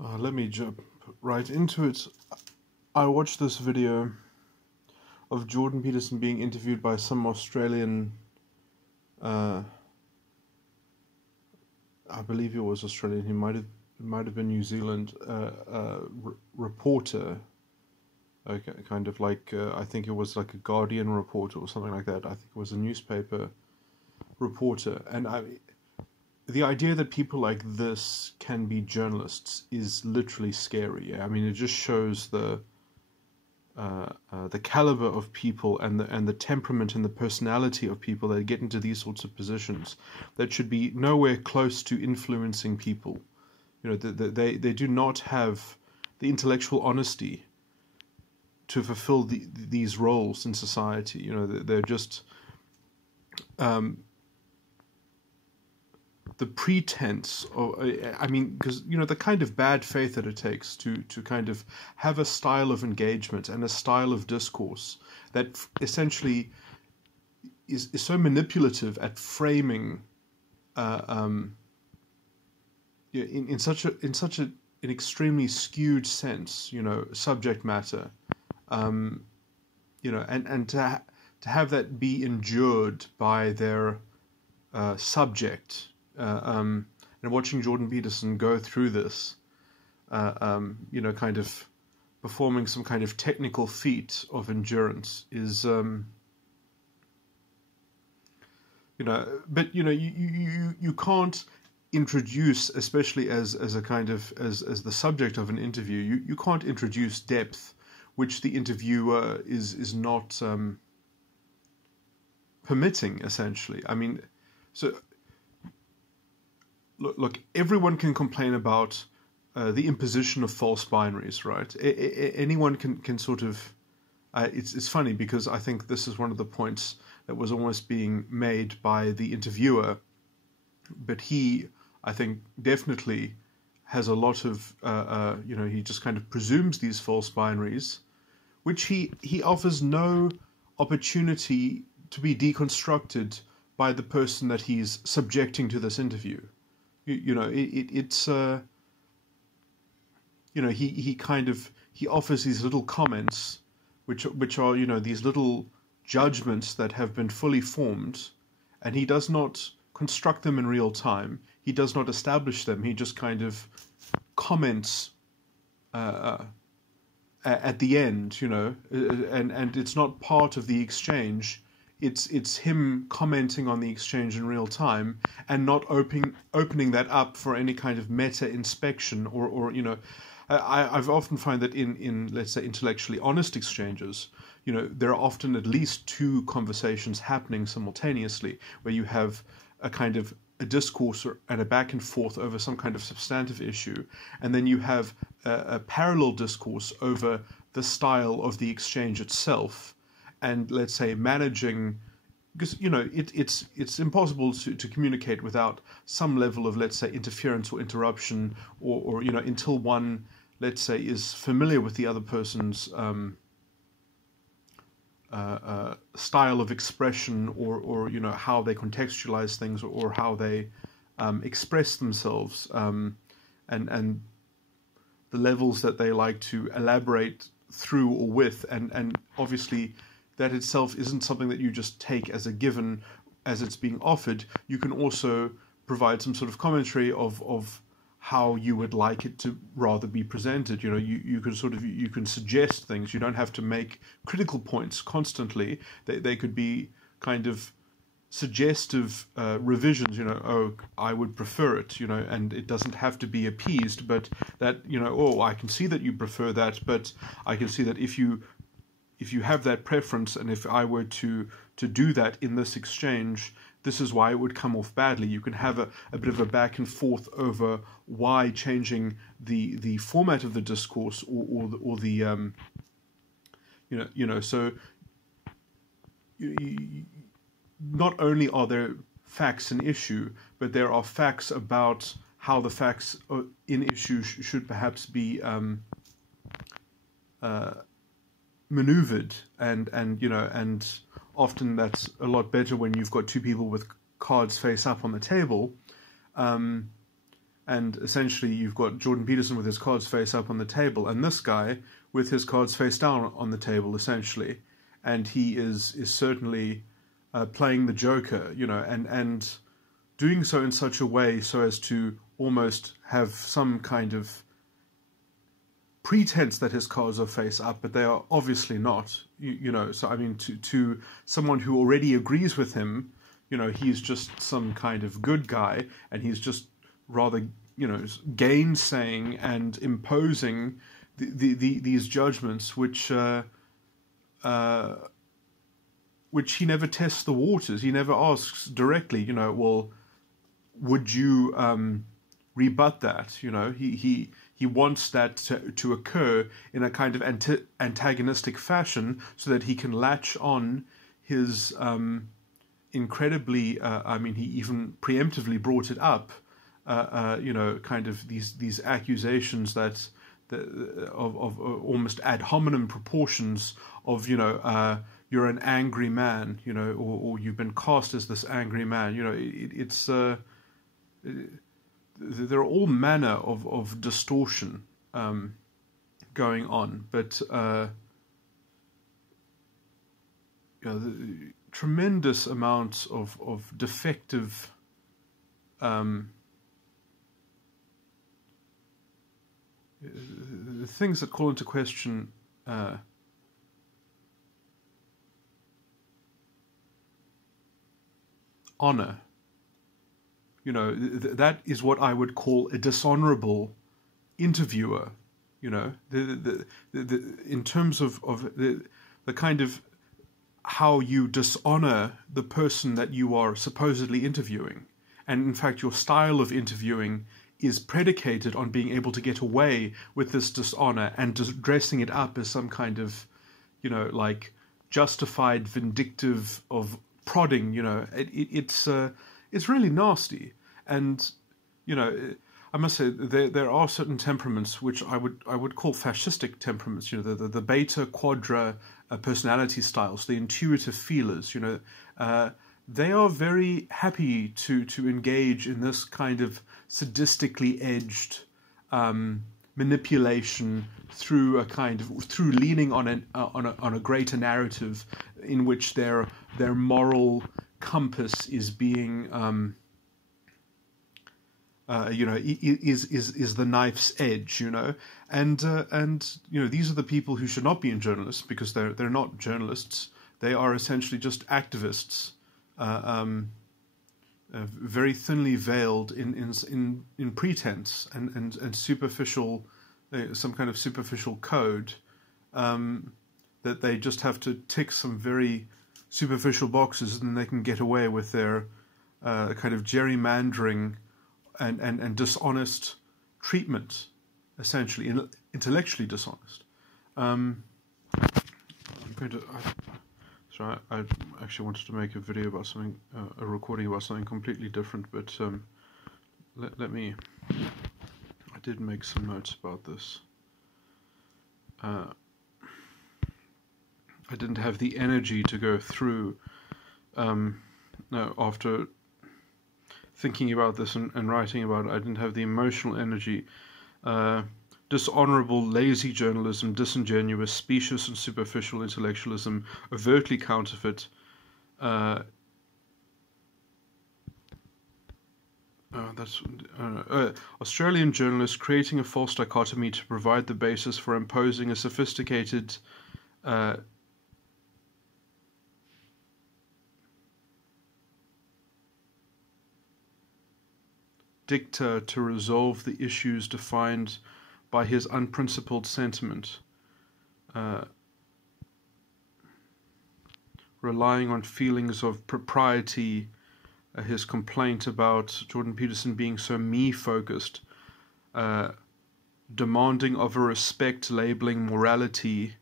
Let me jump right into it. I watched this video of Jordan Peterson being interviewed by some Australian, I believe he was Australian, he might have been New Zealand, reporter, okay, kind of like, I think it was like a Guardian reporter or something like that. I think it was a newspaper reporter, and the idea that people like this can be journalists is literally scary. I mean, it just shows the caliber of people and the temperament and the personality of people that get into these sorts of positions that should be nowhere close to influencing people. You know, they do not have the intellectual honesty to fulfill these roles in society. You know, they're just the pretense of, I mean, because, you know, the kind of bad faith that it takes to kind of have a style of engagement and a style of discourse that essentially is so manipulative at framing in such an extremely skewed sense, you know, subject matter, you know, and to have that be endured by their subject. And watching Jordan Peterson go through this, you know, kind of performing some kind of technical feat of endurance is, you know, but, you know, you can't introduce, especially as a kind of, as the subject of an interview, you can't introduce depth which the interviewer is not permitting, essentially. I mean, so... Look, everyone can complain about the imposition of false binaries, right? Anyone can sort of... it's funny because I think this is one of the points that was almost being made by the interviewer, but he, I think, definitely has a lot of, you know, he just kind of presumes these false binaries, which he offers no opportunity to be deconstructed by the person that he's subjecting to this interview. You know, it's you know, he offers these little comments, which are, you know, these little judgments that have been fully formed, and he does not construct them in real time. He does not establish them. He just kind of comments at the end, you know, and it's not part of the exchange. It's him commenting on the exchange in real time and not opening that up for any kind of meta inspection or you know, I've often found that in let's say intellectually honest exchanges, you know, there are often at least two conversations happening simultaneously where you have a kind of a discourse and a back and forth over some kind of substantive issue, and then you have a parallel discourse over the style of the exchange itself. And let's say managing, because, you know, it's impossible to communicate without some level of, let's say, interference or interruption, or you know, until one, let's say, is familiar with the other person's style of expression, or you know, how they contextualize things, or how they express themselves, and the levels that they like to elaborate through or with, and obviously that itself isn't something that you just take as a given as it's being offered. You can also provide some sort of commentary of how you would like it to rather be presented. You know, you can sort of, you can suggest things. You don't have to make critical points constantly. They could be kind of suggestive revisions, you know, oh, I would prefer it, you know, and it doesn't have to be appeased, but that, you know, oh, I can see that you prefer that, but I can see that if you have that preference, and if I were to do that in this exchange, this is why it would come off badly. You can have a bit of a back and forth over why changing the format of the discourse or the you know, so not only are there facts in issue, but there are facts about how the facts in issue should perhaps be maneuvered, and you know, and often that's a lot better when you've got two people with cards face up on the table, And essentially you've got Jordan Peterson with his cards face up on the table, and this guy with his cards face down on the table, essentially. And he is certainly playing the Joker, you know, and doing so in such a way so as to almost have some kind of pretense that his cards are face up, but they are obviously not, you know. So I mean, to someone who already agrees with him, you know, he's just some kind of good guy, and he's just rather, you know, gainsaying and imposing these judgments, which he never tests the waters. He never asks directly, you know, well, would you rebut that? You know, he wants that to occur in a kind of antagonistic fashion so that he can latch on his incredibly, I mean, he even preemptively brought it up, you know, kind of these accusations that of almost ad hominem proportions of, you know, you're an angry man, you know, or you've been cast as this angry man. You know, there are all manner of distortion going on, but you know, the tremendous amounts of defective things that call into question honor. You know, that is what I would call a dishonorable interviewer. You know, in terms of the kind of how you dishonor the person that you are supposedly interviewing. And in fact, your style of interviewing is predicated on being able to get away with this dishonor and just dressing it up as some kind of, you know, like justified vindictive of prodding. You know, it's really nasty. And, you know, I must say there are certain temperaments which I would call fascistic temperaments. You know, the beta quadra personality styles, the intuitive feelers. You know, they are very happy to engage in this kind of sadistically edged manipulation through leaning on a greater narrative in which their moral compass is being you know, is the knife's edge, you know, and you know, these are the people who should not be in journalists, because they're not journalists. They are essentially just activists, very thinly veiled in pretense and superficial, some kind of superficial code, that they just have to tick some very superficial boxes, and then they can get away with their kind of gerrymandering and dishonest treatment, essentially, intellectually dishonest. I'm going to. So I actually wanted to make a video about something, a recording about something completely different, but let me. I did make some notes about this. I didn't have the energy to go through. No, after thinking about this and writing about it, I didn't have the emotional energy. Dishonorable, lazy journalism, disingenuous, specious and superficial intellectualism, overtly counterfeit. Australian journalists creating a false dichotomy to provide the basis for imposing a sophisticated dicta to resolve the issues defined by his unprincipled sentiment, relying on feelings of propriety, his complaint about Jordan Peterson being so me-focused, demanding of a respect labeling morality,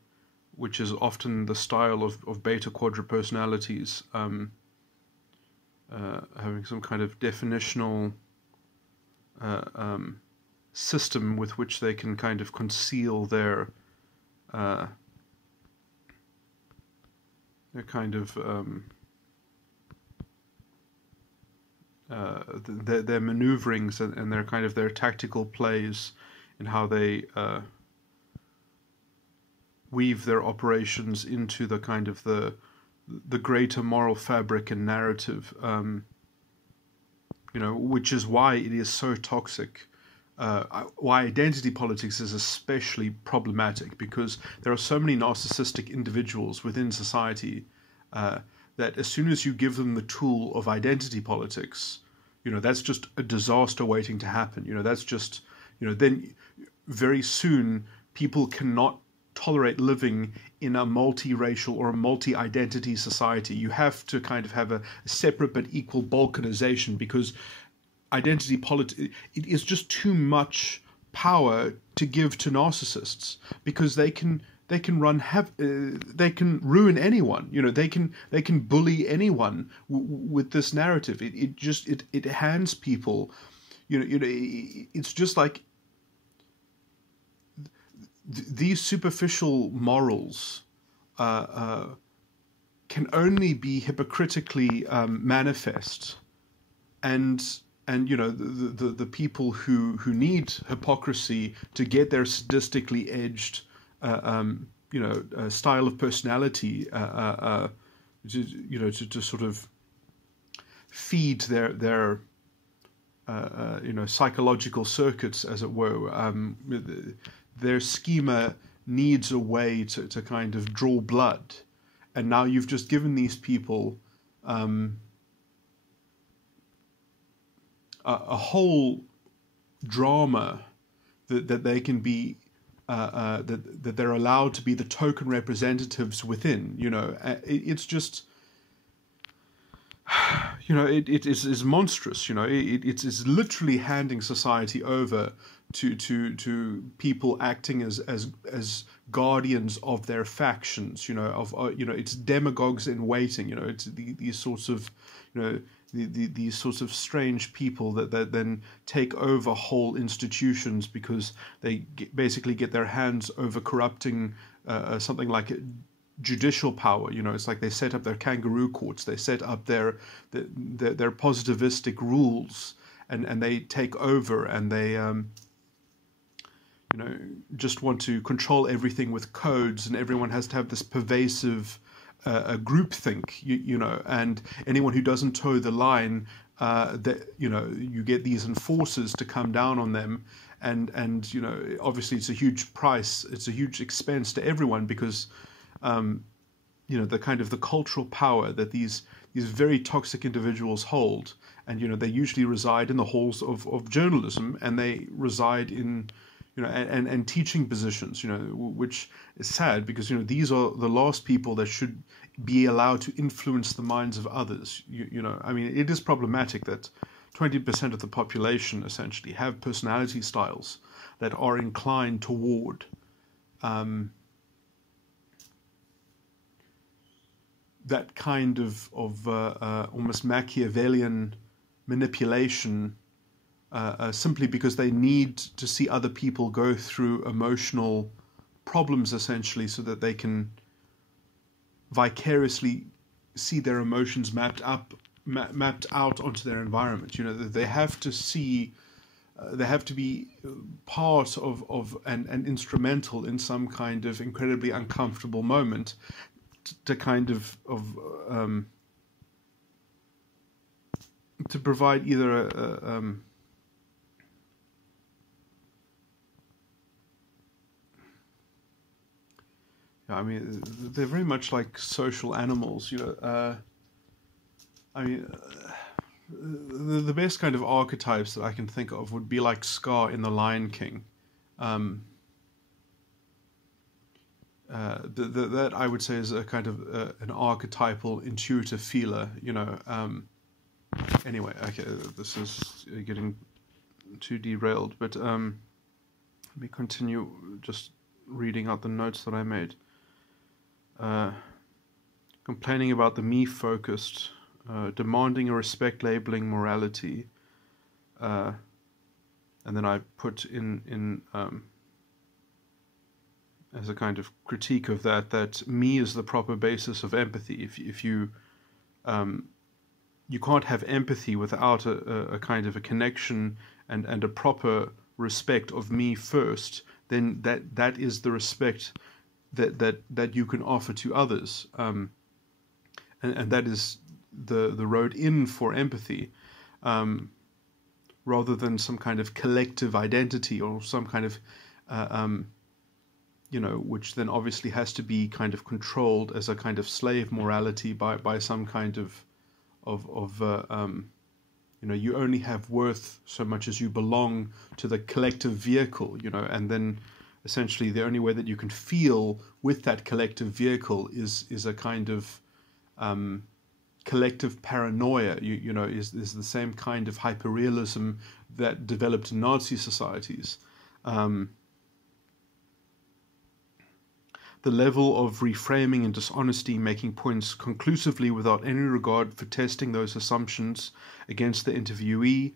which is often the style of beta quadra personalities, having some kind of definitional system with which they can kind of conceal their kind of their maneuverings and their kind of their tactical plays and how they weave their operations into the kind of the greater moral fabric and narrative, which is why it is so toxic. Why identity politics is especially problematic, because there are so many narcissistic individuals within society that as soon as you give them the tool of identity politics, that's just a disaster waiting to happen. That's just, then very soon people cannot tolerate living in a multiracial or a multi-identity society. You have to kind of have a separate but equal balkanization, because identity politics, it is just too much power to give to narcissists, because they can they can ruin anyone. They can bully anyone with this narrative. It hands people, it's just like these superficial morals can only be hypocritically manifest, and the people who need hypocrisy to get their sadistically edged style of personality to sort of feed their psychological circuits, as it were. Their schema needs a way to kind of draw blood, and now you've just given these people a whole drama that they can be that they're allowed to be the token representatives within. It's just it is monstrous. It's literally handing society over to people acting as guardians of their factions. It's demagogues in waiting. It's these sorts of these sorts of strange people that then take over whole institutions because they basically get their hands over corrupting something like judicial power. It's like they set up their kangaroo courts, they set up their positivistic rules, and they take over, and they just want to control everything with codes, and everyone has to have this pervasive groupthink, and anyone who doesn't toe the line, you get these enforcers to come down on them, and obviously it's a huge price, it's a huge expense to everyone, because the kind of the cultural power that these very toxic individuals hold, and they usually reside in the halls of journalism, and they reside in and teaching positions, which is sad, because these are the last people that should be allowed to influence the minds of others. I mean, it is problematic that 20% of the population essentially have personality styles that are inclined toward that kind of almost Machiavellian manipulation, simply because they need to see other people go through emotional problems, essentially, so that they can vicariously see their emotions mapped out onto their environment. They have to see, they have to be part of and instrumental in some kind of incredibly uncomfortable moment to kind of to provide either I mean, they're very much like social animals. I mean, the best kind of archetypes that I can think of would be like Scar in The Lion King. That I would say is a kind of an archetypal intuitive feeler. Anyway, okay, this is getting too derailed, but let me continue just reading out the notes that I made. Complaining about the me-focused, demanding a respect labeling morality, and then I put in as a kind of critique of that me is the proper basis of empathy. If you you can't have empathy without a kind of a connection and a proper respect of me first, then that is the respect that you can offer to others, and that is the road in for empathy, rather than some kind of collective identity or some kind of which then obviously has to be kind of controlled as a kind of slave morality by some kind of you only have worth so much as you belong to the collective vehicle, and then essentially the only way that you can feel with that collective vehicle is a kind of collective paranoia. Is the same kind of hyperrealism that developed in Nazi societies. The level of reframing and dishonesty, making points conclusively without any regard for testing those assumptions against the interviewee,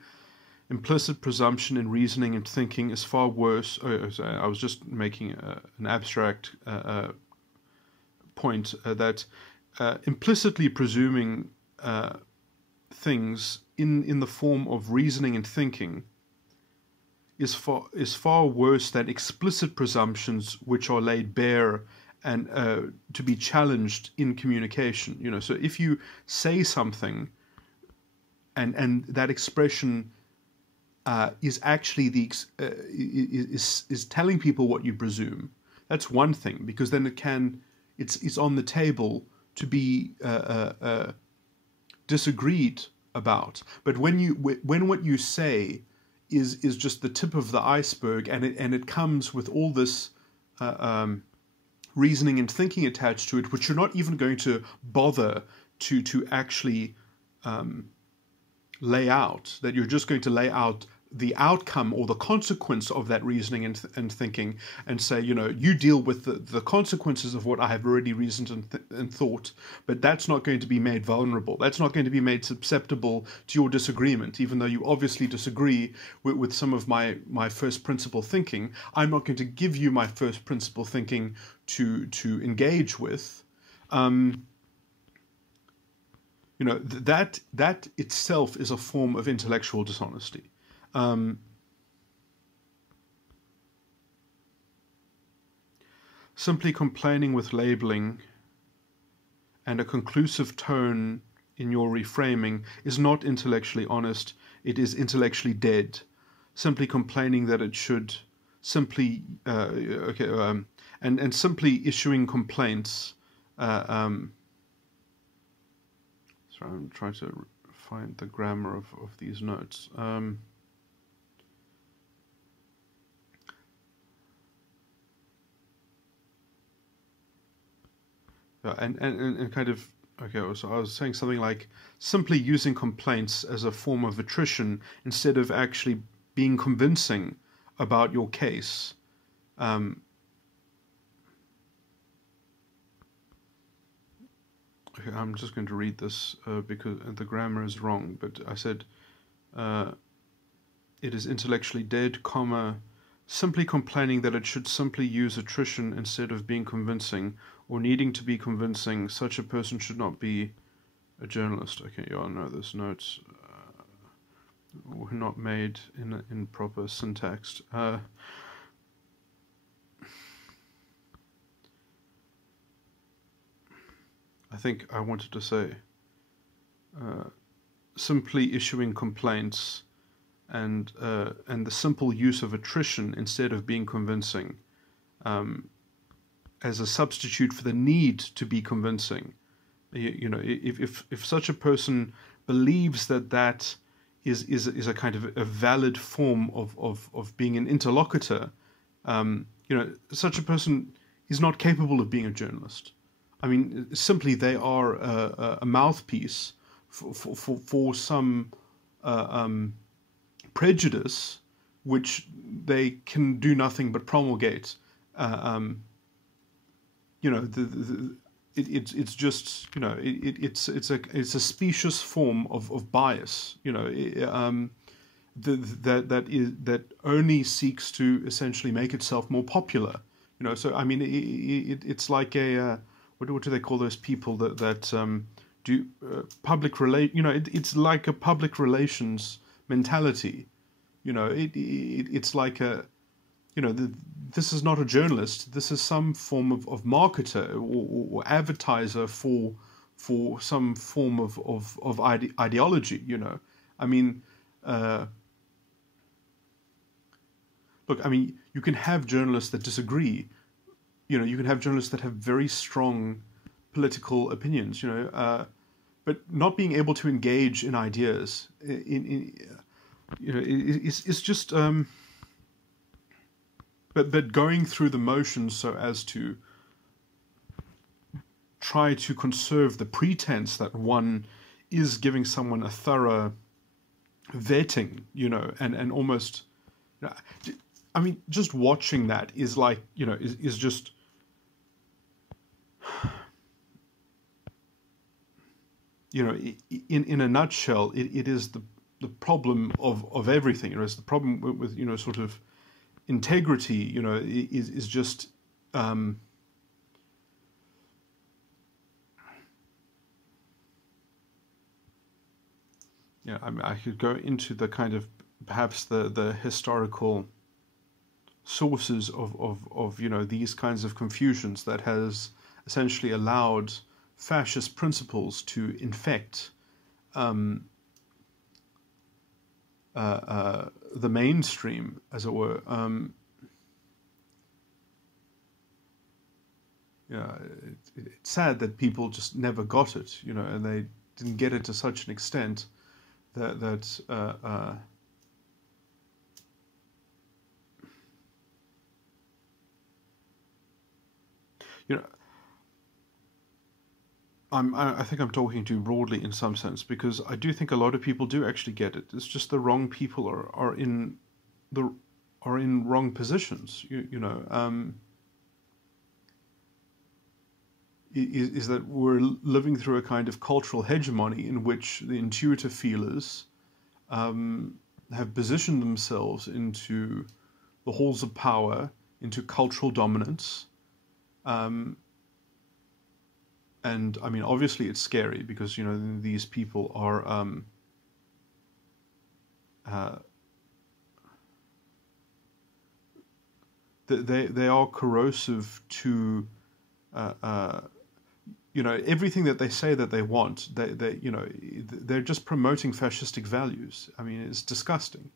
implicit presumption in reasoning and thinking is far worse. I was just making an abstract point that implicitly presuming things in the form of reasoning and thinking is far worse than explicit presumptions which are laid bare and to be challenged in communication. So if you say something and that expression is actually is telling people what you presume, that's one thing, because then it's on the table to be disagreed about. But when what you say is just the tip of the iceberg, and it comes with all this reasoning and thinking attached to it, which you're not even going to bother to actually lay out, that you're just going to lay out the outcome or the consequence of that reasoning and thinking, and say, you deal with the consequences of what I have already reasoned and thought, but that's not going to be made vulnerable. That's not going to be made susceptible to your disagreement, even though you obviously disagree with some of my first principle thinking. I'm not going to give you my first principle thinking to engage with. That itself is a form of intellectual dishonesty. Simply complaining with labeling and a conclusive tone in your reframing is not intellectually honest. It is intellectually dead. Simply complaining that it should simply and simply issuing complaints. Sorry, I'm trying to find the grammar of these notes. And kind of, so I was saying something like simply using complaints as a form of attrition instead of actually being convincing about your case. I'm just going to read this because the grammar is wrong, but I said it is intellectually dead, comma, simply complaining that it should simply use attrition instead of being convincing or needing to be convincing. Such a person should not be a journalist. Okay, yeah, no, those notes were not made in proper syntax. I think I wanted to say simply issuing complaints and the simple use of attrition instead of being convincing as a substitute for the need to be convincing. If such a person believes that is a kind of a valid form of being an interlocutor, such a person is not capable of being a journalist. I mean, simply they are a mouthpiece for some prejudice which they can do nothing but promulgate. It's just it's a specious form of bias. That only seeks to essentially make itself more popular. So I mean, it's like a what do they call those people that it's like a public relations mentality. It's like this is not a journalist. This is some form of marketer or advertiser for some form of ideology. I mean, look, I mean, you can have journalists that disagree. You can have journalists that have very strong political opinions. But not being able to engage in ideas it's just but going through the motions so as to try to conserve the pretense that one is giving someone a thorough vetting, and almost, I mean, just watching that is like, is just, in a nutshell, it is the problem of everything. It's the problem with sort of integrity. Is just I mean, I could go into the kind of perhaps the historical sources of these kinds of confusions that has essentially allowed fascist principles to infect the mainstream, as it were. It's sad that people just never got it, and they didn't get it to such an extent that I think I'm talking too broadly in some sense, because I do think a lot of people do actually get it. It's just the wrong people are in wrong positions. Is that we're living through a kind of cultural hegemony in which the intuitive feelers have positioned themselves into the halls of power, into cultural dominance. And I mean, obviously it's scary because, these people are they are corrosive to everything that they say that they want. They're just promoting fascistic values. I mean, it's disgusting.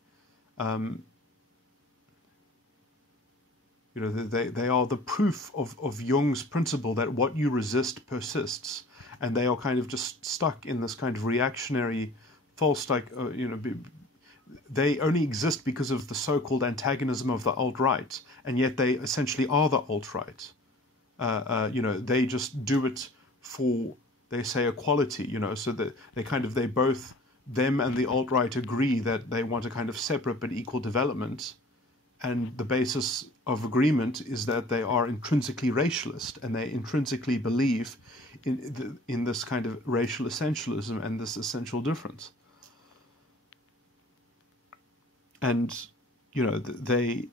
They are the proof of Jung's principle that what you resist persists, and they are kind of just stuck in this kind of reactionary, false, they only exist because of the so-called antagonism of the alt-right, and yet they essentially are the alt-right. They just do it for, they say, equality, so that they both, them and the alt-right, agree that they want a kind of separate but equal development. And the basis of agreement is that they are intrinsically racialist, and they intrinsically believe in this kind of racial essentialism and this essential difference. And, they...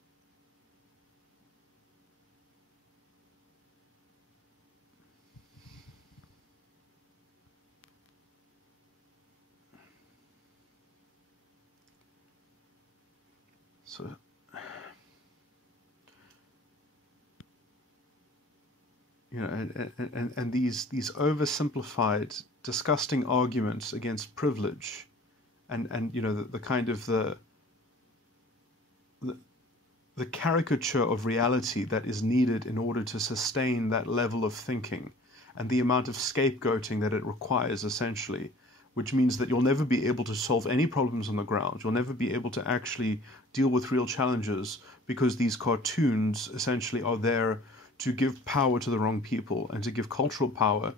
So... and these oversimplified, disgusting arguments against privilege, and the kind of the caricature of reality that is needed in order to sustain that level of thinking, and the amount of scapegoating that it requires, essentially, which means that you'll never be able to solve any problems on the ground. You'll never be able to actually deal with real challenges, because these cartoons essentially are there to give power to the wrong people and to give cultural power,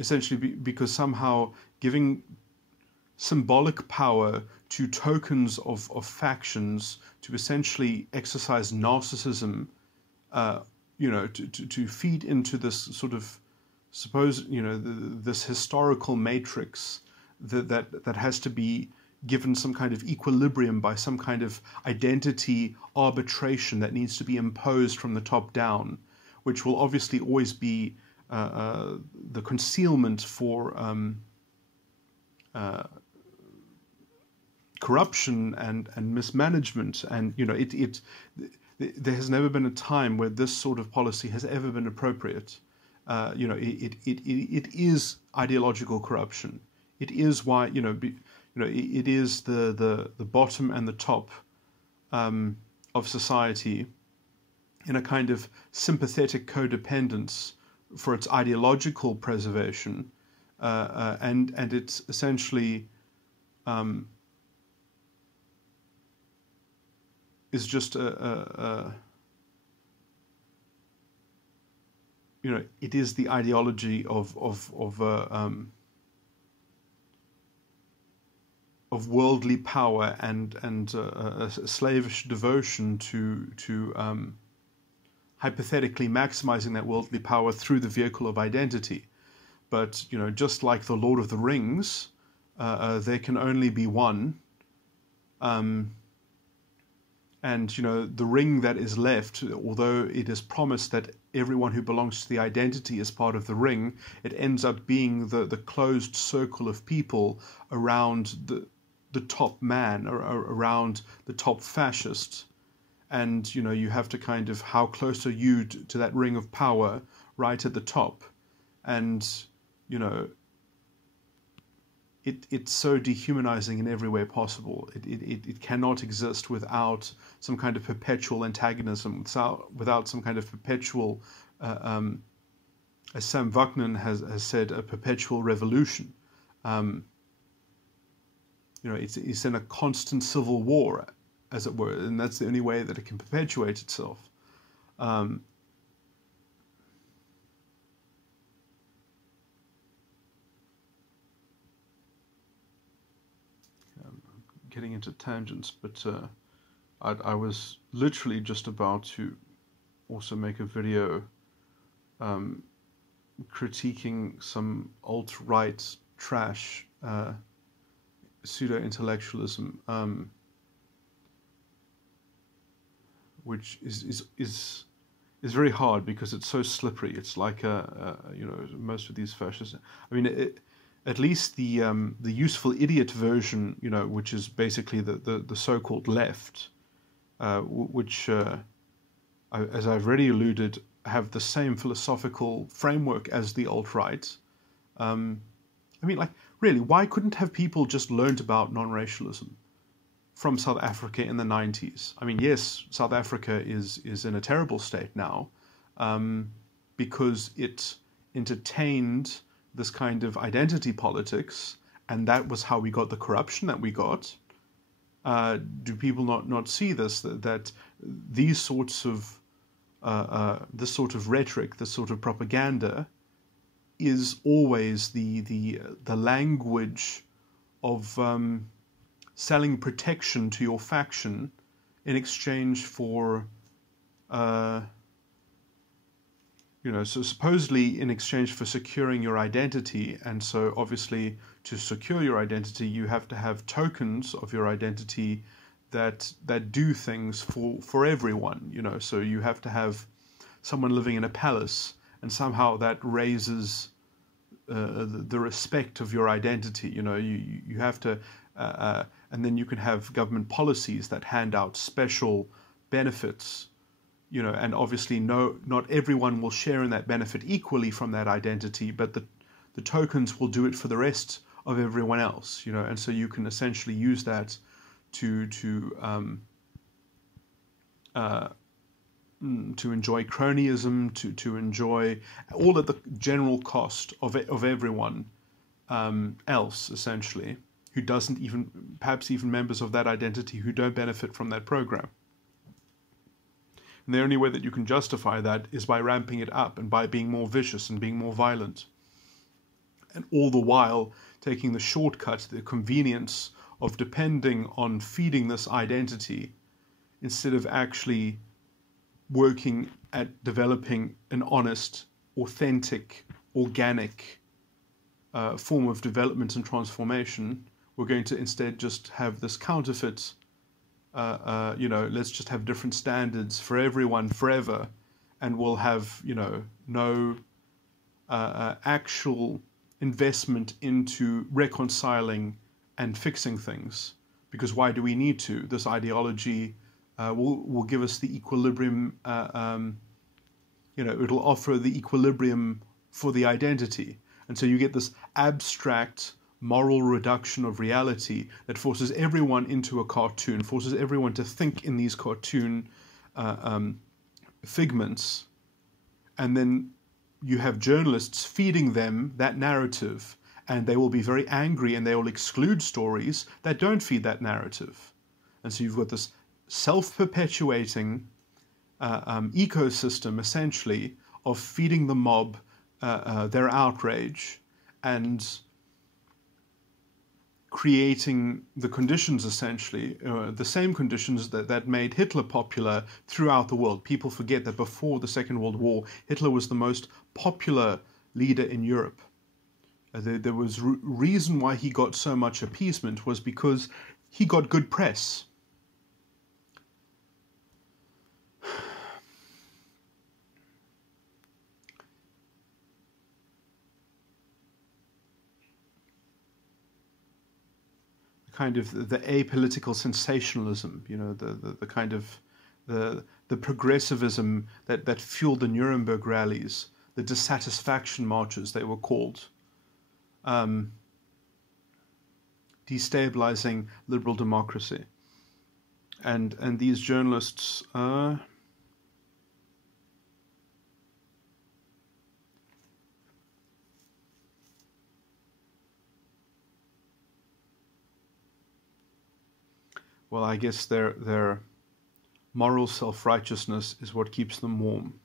essentially because somehow giving symbolic power to tokens of factions to essentially exercise narcissism, to feed into this sort of this historical matrix that has to be given some kind of equilibrium by some kind of identity arbitration that needs to be imposed from the top down, which will obviously always be the concealment for corruption and mismanagement, and there has never been a time where this sort of policy has ever been appropriate. It is ideological corruption. It is why it is the bottom and the top of society in a kind of sympathetic codependence for its ideological preservation, and it's essentially is just it is the ideology of worldly power and a slavish devotion to hypothetically maximizing that worldly power through the vehicle of identity. But just like the Lord of the Rings, there can only be one. And the ring that is left, although it is promised that everyone who belongs to the identity is part of the ring, it ends up being the closed circle of people around the top man, or around the top fascist. And you have to kind of, how close are you to that ring of power right at the top? And it's so dehumanizing in every way possible. It cannot exist without some kind of perpetual antagonism, without some kind of perpetual, as Sam Vaknin has said, a perpetual revolution. It's in a constant civil war, as it were, and that's the only way that it can perpetuate itself. Getting into tangents, but I was literally just about to also make a video critiquing some alt-right trash, pseudo-intellectualism, which is very hard because it's so slippery. It's like most of these fascists. I mean, at least the useful idiot version, which is basically the so-called left, which, as I've already alluded, have the same philosophical framework as the alt-right. I mean, like, really, why couldn't have people just learned about non-racialism from South Africa in the 90s? I mean, yes, South Africa is in a terrible state now, because it entertained this kind of identity politics, and that was how we got the corruption that we got. Do people not see this, that these sorts of this sort of rhetoric, this sort of propaganda, is always the language of selling protection to your faction in exchange for so supposedly in exchange for securing your identity. And so obviously to secure your identity, you have to have tokens of your identity that do things for everyone, so you have to have someone living in a palace, and somehow that raises the respect of your identity. You have to, and then you can have government policies that hand out special benefits, and obviously not everyone will share in that benefit equally from that identity, but the tokens will do it for the rest of everyone else, and so you can essentially use that to enjoy cronyism, to enjoy all at the general cost of everyone else, essentially, who doesn't even, perhaps even members of that identity who don't benefit from that program. And the only way that you can justify that is by ramping it up and by being more vicious and being more violent. And all the while taking the shortcut, the convenience of depending on feeding this identity instead of actually working at developing an honest, authentic, organic form of development and transformation. We're going to instead just have this counterfeit, let's just have different standards for everyone forever, and we'll have, no actual investment into reconciling and fixing things. Because why do we need to? This ideology will give us the equilibrium, it'll offer the equilibrium for the identity. And so you get this abstract moral reduction of reality that forces everyone into a cartoon, forces everyone to think in these cartoon figments. And then you have journalists feeding them that narrative, and they will be very angry and they will exclude stories that don't feed that narrative. And so you've got this self-perpetuating ecosystem, essentially, of feeding the mob their outrage and creating the conditions, essentially, the same conditions that made Hitler popular throughout the world. People forget that before the Second World War, Hitler was the most popular leader in Europe. There was reason why he got so much appeasement was because he got good press. Kind of the apolitical sensationalism, the kind of the progressivism that fueled the Nuremberg rallies, the dissatisfaction marches they were called, destabilizing liberal democracy, and these journalists. Well, I guess their moral self-righteousness is what keeps them warm.